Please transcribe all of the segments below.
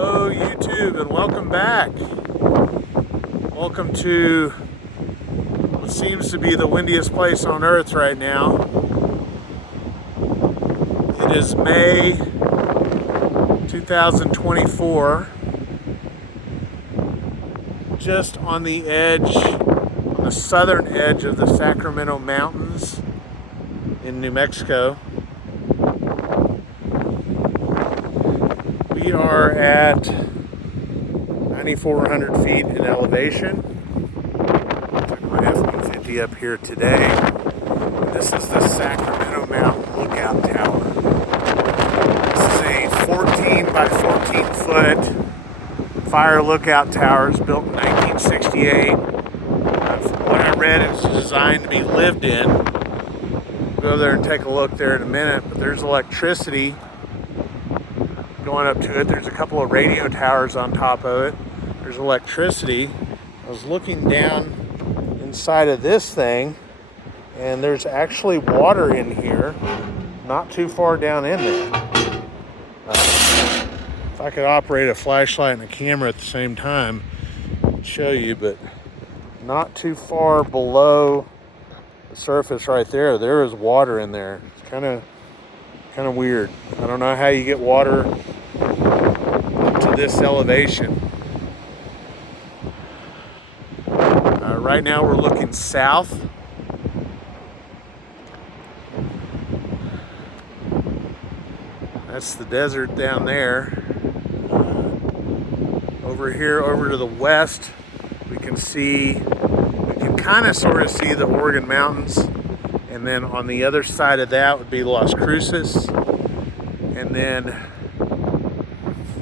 Hello YouTube and welcome back. Welcome to what seems to be the windiest place on earth right now. It is May 2024. Just on the edge, on the southern edge of the Sacramento mountains in New Mexico. We are at 9,400 feet in elevation. Took my F-150 up here today. This is the Sacramento Mountain Lookout Tower. This is a 14 by 14 foot fire lookout tower. It's built in 1968. From what I read, it's designed to be lived in. We'll go there and take a look there in a minute, but there's electricity going up to it. There's a couple of radio towers on top of it. There's electricity. I was looking down inside of this thing, and there's actually water in here, not too far down in there. If I could operate a flashlight and a camera at the same time, I'd show you, but not too far below the surface right there, there is water in there. It's kind of weird. I don't know how you get water up to this elevation. Right now we're looking south. That's the desert down there. Over here, over to the west, we can kind of sort of see the Oregon Mountains. And then on the other side of that would be Las Cruces. And then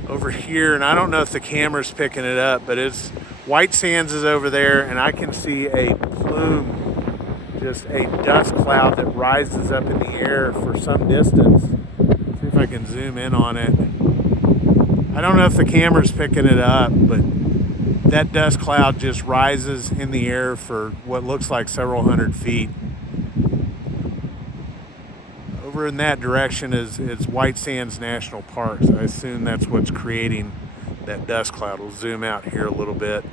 over here, and I don't know if the camera's picking it up, but it's White Sands is over there, and I can see a plume, just a dust cloud that rises up in the air for some distance. See if I can zoom in on it. I don't know if the camera's picking it up, but that dust cloud just rises in the air for what looks like several hundred feet. Over in that direction is White Sands National Park, so I assume that's what's creating that dust cloud. We'll zoom out here a little bit.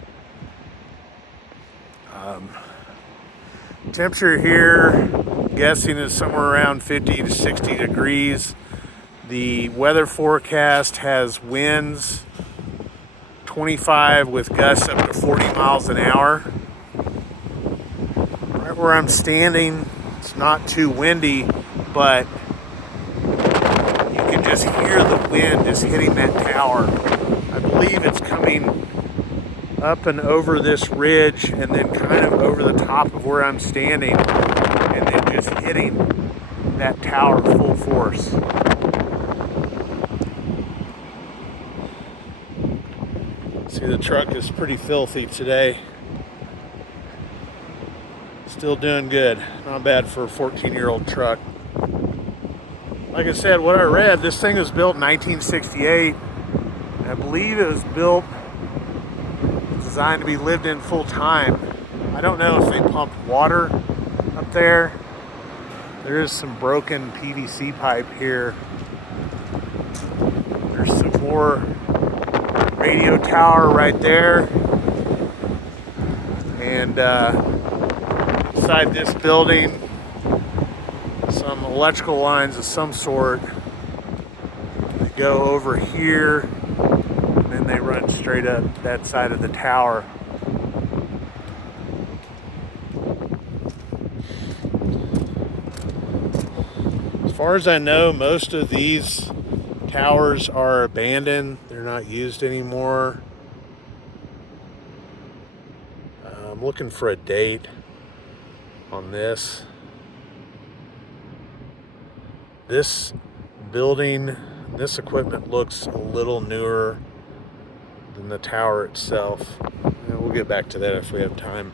Temperature here, I'm guessing, is somewhere around 50 to 60 degrees. The weather forecast has winds 25 with gusts up to 40 miles an hour. Right where I'm standing, it's not too windy, but you can just hear the wind just hitting that tower. I believe it's coming up and over this ridge and then kind of over the top of where I'm standing and then just hitting that tower full force. See, the truck is pretty filthy today. Still doing good. Not bad for a 14-year-old truck. Like I said, what I read, this thing was built in 1968. I believe it was built, designed to be lived in full time. I don't know if they pumped water up there. There is some broken PVC pipe here. There's some more radio tower right there. And inside this building, some electrical lines of some sort. They go over here, and then they run straight up that side of the tower. As far as I know, most of these towers are abandoned. They're not used anymore. I'm looking for a date on this. This building, this equipment looks a little newer than the tower itself. And we'll get back to that if we have time.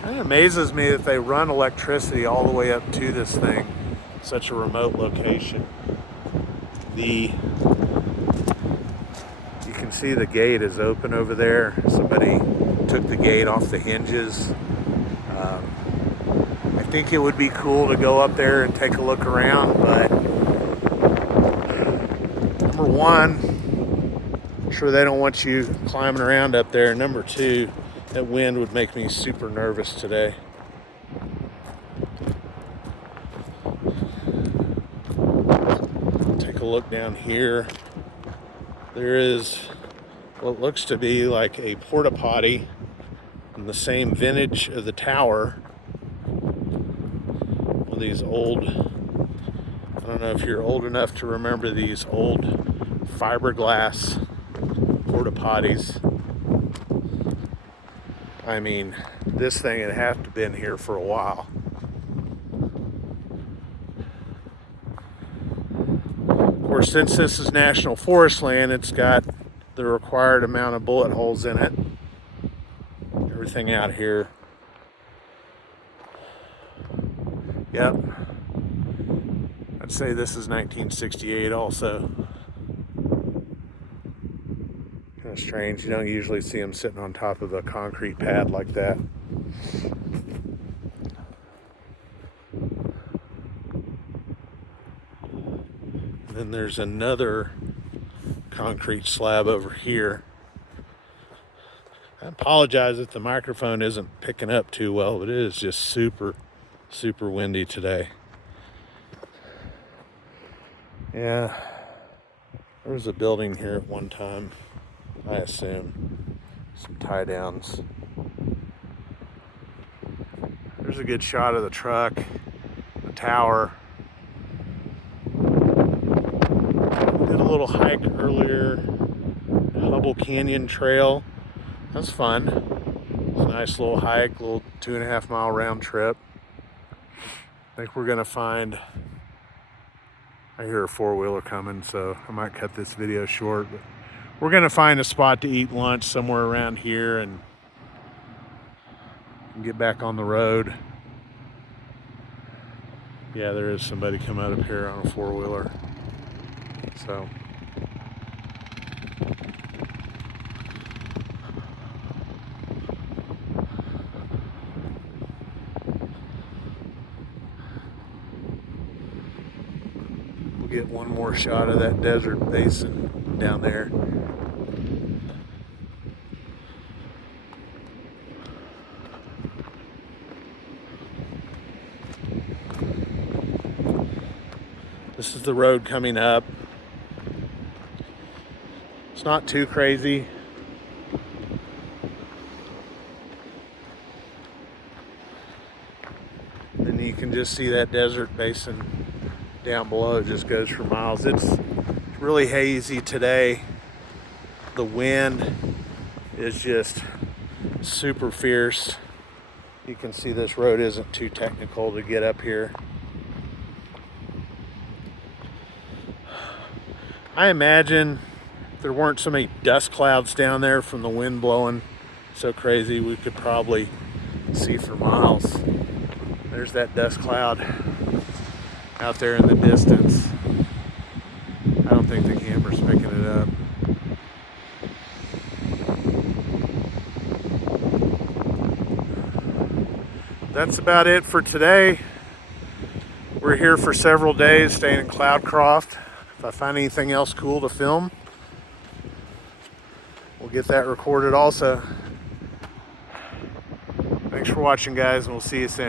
Kind of amazes me that they run electricity all the way up to this thing, such a remote location. You can see the gate is open over there. Somebody took the gate off the hinges. I think it would be cool to go up there and take a look around, but number one, I'm sure they don't want you climbing around up there. Number two, that wind would make me super nervous today. Take a look down here. There is what looks to be like a porta potty in the same vintage of the tower. One of these old, I don't know if you're old enough to remember these old fiberglass porta potties. I mean, this thing had have to have been here for a while. Of course, since this is national forest land, it's got the required amount of bullet holes in it. Everything out here. Yep. I'd say this is 1968 also. Kind of strange. You don't usually see them sitting on top of a concrete pad like that. And then there's another concrete slab over here. I apologize if the microphone isn't picking up too well, but it is just super windy today. Yeah, there was a building here at one time, I assume. Some tie downs. There's a good shot of the truck, the tower. Did a little hike earlier, Hubble Canyon Trail. That's fun. It's a nice little hike, little 2.5 mile round trip. I think we're gonna find, I hear a four-wheeler coming, so I might cut this video short, but we're gonna find a spot to eat lunch somewhere around here and get back on the road. Yeah, there is somebody coming out up here on a four-wheeler. So we'll get one more shot of that desert basin down there. This is the road coming up. It's not too crazy. And you can just see that desert basin down below. It just goes for miles. It's really hazy today. The wind is just super fierce. You can see this road isn't too technical to get up here. I imagine if there weren't so many dust clouds down there from the wind blowing so crazy, we could probably see for miles. There's that dust cloud out there in the distance. I don't think the camera's picking it up. That's about it for today. We're here for several days staying in Cloudcroft. If I find anything else cool to film, we'll get that recorded also. Thanks for watching, guys, and we'll see you soon.